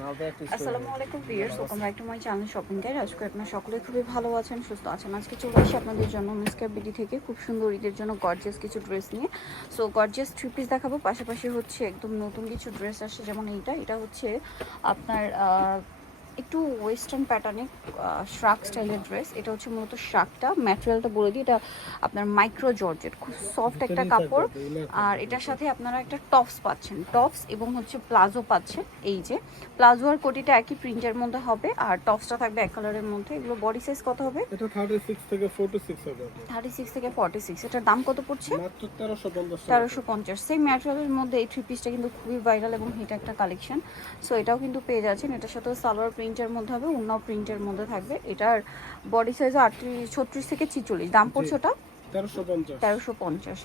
আসসালামু আলাইকুম viewers, welcome back to my channel shopping guide. আজকে আপনারা সকলে খুবই ভালো আছেন, সুস্থ আছেন। আজকে চলে আসি আপনাদের জন্য মিসক্যাপ বিডি থেকে খুব সুন্দর ঈদের জন্য গর্জিয়াস কিছু ড্রেস নিয়ে। সো গর্জিয়াস থ্রি পিস দেখাবো, পাশাপাশি হচ্ছে একদম নতুন কিছু ড্রেস আসছে, যেমন এটা হচ্ছে আপনার একটু ওয়েস্টার্ন প্যাটার্নে শ্রাক স্টাইলের ড্রেস। এটা হচ্ছে মূলত শ্রাকটা, ম্যাটেরিয়ালটা বলে দিই, এটা আপনার মাইক্রো জর্জেট, খুব সফট একটা কাপড়। আর এটার সাথে আপনারা একটা টপস পাচ্ছেন, টপস এবং হচ্ছে প্লাজো পাচ্ছেন। এই যে প্লাজো আর কোটিটা একই প্রিন্টের মধ্যে হবে, আর টপসটা থাকবে এক কালারের মধ্যে। এগুলো বডি সাইজ কত হবে? এটা 36 থেকে 46 হবে। 36 থেকে 46। এটার দাম কত পড়ছে? মাত্র 1350 টাকা। 1350। সেম ম্যাটেরিয়ালের মধ্যে এই থ্রি পিসটা কিন্তু খুবই ভাইরাল এবং এটা একটা কালেকশন। সো এটাও কিন্তু পেয়ে যাচ্ছেন। এটার সাথে সালোয়ার প্রিন্টের মধ্যে হবে, ওড়নাও প্রিন্টের মধ্যে থাকবে। এটার বডি সাইজ 36 থেকে 46। দাম পড়ছে ওটা 1350।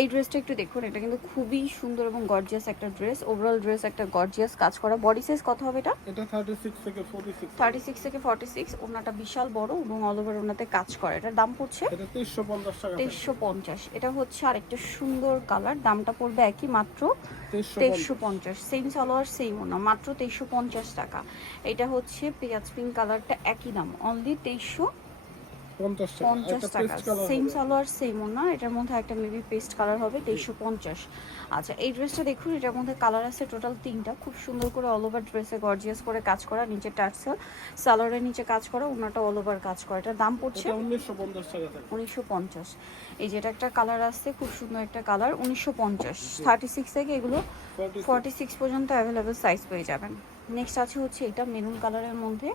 এই ড্রেসটা একটু দেখুন, এটা কিন্তু খুবই সুন্দর এবং গর্জিয়াস একটা ড্রেস। ওভারঅল ড্রেস একটা গর্জিয়াস কাজ করা। বডি সাইজ কত হবে এটা? এটা 36 থেকে 46। 36 থেকে 46। ওড়নাটা বিশাল বড় এবং অল ওভার ওড়নাতে কাজ করা। এটার দাম পড়ছে এটা 2350 টাকা। 2350। এটা হচ্ছে আরেকটা সুন্দর কালার, দামটা পড়বে একই, মাত্র 2350। সেম সালোয়ার সেম ওড়না, মাত্র 2350 টাকা। এটা হচ্ছে পেঁয়াজ পিঙ্ক কালারটা, একই দাম, অনলি 2350 টাকা। সেম সালোয়ার সেম ওড়না, এটার মধ্যে একটা মেবি পেস্ট কালার হবে, 2350। আচ্ছা, এই ড্রেসটা দেখুন, এটার মধ্যে কালার আছে টোটাল 3টা। খুব সুন্দর করে অল ওভার ড্রেসে গর্জিয়াস করে কাজ করা, নিচে টার্সেল, সালোয়ারের নিচে কাজ করা, ওড়নাটা অল ওভার কাজ করা। এটার দাম পড়ছে 1950 টাকা। 1950। এই যেটা একটা কালার আছে, খুব সুন্দর একটা কালার, 1950। 36 থেকে এগুলো 46 পর্যন্ত অ্যাভেলেবেল সাইজ পেয়ে যাবেন। নেক্সট আছে হচ্ছে এটা মেরুন কালারের মধ্যে,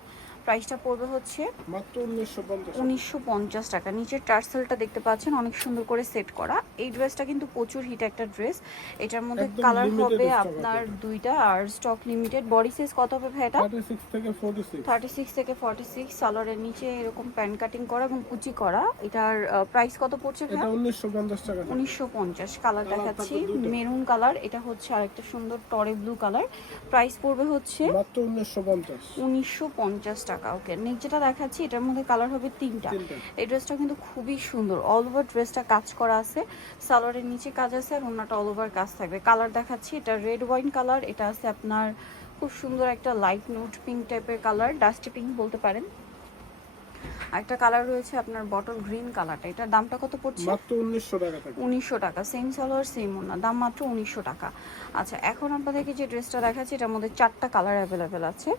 প্রাইসটা পড়বে হচ্ছে মাত্র 1950। 1950 টাকা। নিচের টার্সেলটা দেখতে পাচ্ছেন অনেক সুন্দর করে সেট করা। এই ড্রেসটা কিন্তু প্রচুর হিট একটা ড্রেস। এটার মধ্যে কালার হবে আপনার দুইটা, আর স্টক লিমিটেড। বডি সাইজ কত হবে ভাই এটা? 36 থেকে 46। 36 থেকে 46। সালোয়ারের নিচে এরকম প্যান্ট কাটিং করা এবং কুচি করা। এটার প্রাইস কত পড়ছে ভাই? এটা 1950 টাকা। 1950। কালার দেখাচ্ছি মেরুন কালার, এটা হচ্ছে আরেকটা সুন্দর টরে ব্লু কালার। প্রাইস পড়বে হচ্ছে মাত্র 1950। 1950 টাকা। ওকে, নেক্সট যেটা দেখাচ্ছি, এটার মধ্যে কালার হবে 3টা। এই ড্রেসটা কিন্তু খুবই সুন্দর, অল ওভার ড্রেসটা কাজ করা আছে, সালোয়ারের নিচে কাজ আছে, আর ওড়নাটা অল ওভার কাজ থাকবে। কালার দেখাচ্ছি, এটা রেড ওয়াইন কালার, এটা আছে আপনার খুব সুন্দর একটা লাইট নোট পিঙ্ক টাইপের কালার, ডাস্টি পিঙ্ক বলতে পারেন। একটা কালার রয়েছে আপনার বটল গ্রিন কালারটা। এটার দামটা কত পড়ছে? মাত্র 1900 টাকা। 1900 টাকা। সেম সালোয়ার সেম ওড়না, দাম মাত্র 1900 টাকা। আচ্ছা, এখন আপনাদেরকে যে ড্রেসটা দেখাচ্ছি, এটার মধ্যে 4টা কালার অ্যাভেলেবেল আছে।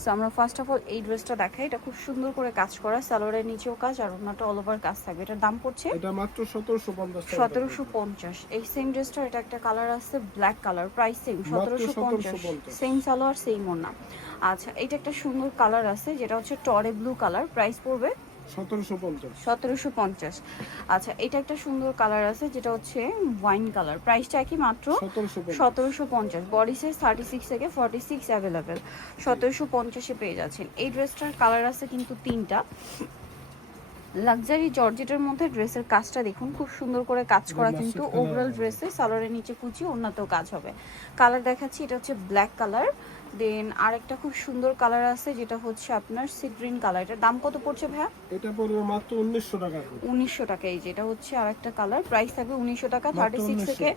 সো আমরা ফার্স্ট অফ অল এই ড্রেসটা দেখাই। এটা খুব সুন্দর করে কাজ করা, সালোয়ারের নিচেও কাজ, আর ওড়নাটা অল ওভার কাজ থাকবে। এটার দাম পড়ছে এটা মাত্র 1750 টাকা। 1750। এই সেম ড্রেসটা, এটা একটা কালার আছে black colour, price same 1750। Same salwar same ওড়না। আচ্ছা, এটা একটা সুন্দর কালার আছে, যেটা হচ্ছে টরে ব্লু কালার, প্রাইস পড়বে 1750। 1750। আচ্ছা, এটা একটা সুন্দর কালার আছে, যেটা হচ্ছে ওয়াইন কালার, প্রাইসটা কি? মাত্র 1750। বডি সাইজ 36 থেকে 46 অ্যাভেলেবেল, 1750-এ পেয়ে যাচ্ছেন। এই ড্রেসটার কালার আছে কিন্তু 3টা। লাক্সারি জর্জেটের মধ্যে ড্রেসের কাজটা দেখুন, খুব সুন্দর করে কাজ করা, কিন্তু ওভারঅল ড্রেসে সালোয়ারের নিচে কুচি, ওড়নাতেও কাজ হবে। কালার দেখাচ্ছি, এটা হচ্ছে ব্ল্যাক কালার। দেন আরেকটা খুব সুন্দর কালার আছে, যেটা হচ্ছে আপনার সি গ্রিন কালার। এটার দাম কত পড়ছে ভাইয়া? এটা পড়বে মাত্র 1900 টাকা। 1900 টাকা। এই যেটা হচ্ছে আরেকটা কালার, প্রাইস থাকবে 1900 টাকা। 36 থেকে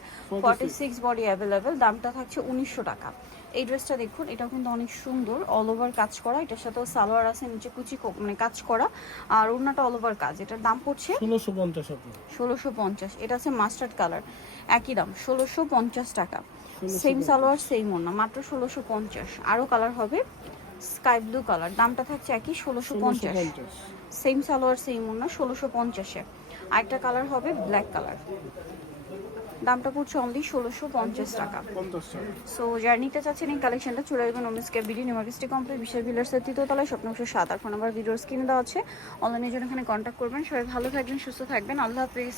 46 বডি অ্যাভেলেবেল, দামটা থাকছে 1900 টাকা। এই ড্রেসটা দেখুন, এটা কিন্তু অনেক সুন্দর, অল ওভার কাজ করা। এটার সাথেও সালোয়ার আছে, নিচে কুচি মানে কাজ করা, আর ওড়নাটা অল ওভার কাজ। এটার দাম পড়ছে 1650 টাকা। 1650। এটা আছে মাস্টার্ড কালার, একই দাম 1650 টাকা। সেম সালোয়ার সেম ওড়না, মাত্র 1650। আরও কালার হবে, স্কাই ব্লু কালার, দামটা থাকছে একই 1650। সেম সালোয়ার সেম ওড়না, 1650-এ। আরেকটা কালার হবে ব্ল্যাক কালার, দামটা পড়ছে অনলি 1650 টাকা। সো যারা নিতে চাচ্ছেন এই কালেকশনটা, চলে আসবেন ওমিসকে BD New Market City complex, বিশাল ভিলার্সের 3য় তলায়, স্বপ্ন 7। আর ফোন নাম্বার ভিডিওর স্ক্রিনে দেওয়া আছে, অনলাইনের জন্য এখানে কন্ট্যাক্ট করবেন। সবাই ভালো থাকবেন, সুস্থ থাকবেন, আল্লাহ হাফিজ।